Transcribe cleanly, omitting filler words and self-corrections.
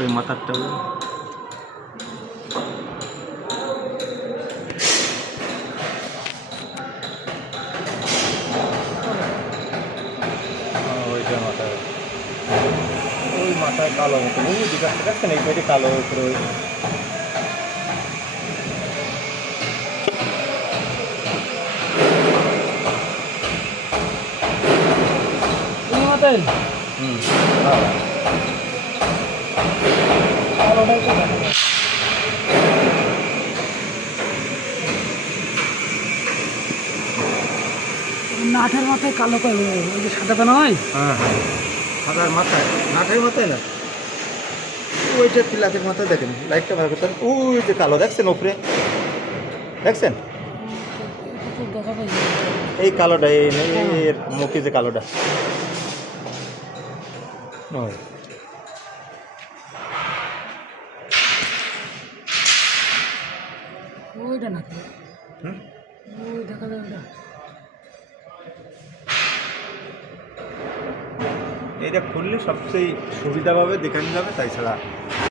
ওই মাথারটা ওইটা মাথায়, ওই মাথায় কালো মতো ওই দিকে দেখছেন, এই পেটে কালো উপরে ওই মাথায় কালোটাই তো নাটের মাথায় কালো কালো ওই যে সাদা কালো হয়। হ্যাঁ হ্যাঁ, সাদার মাথায়, নাটের মাথায় না, ওইটা তিলাকের মাথায় দেখেন, লাইটটা ভালো করতেন, ওই যে কালো দেখছেন উপরে, দেখছেন দেখা পাই এই কালোটা, এই এর মুখে যে কালোটা ওই ওইটা নাকি হুম, ওই দেখা যায় ওইটা। এইটা খুললে সবচেয়ে সুবিধা পাবে, দেখানো যাবে, তাই ছাড়া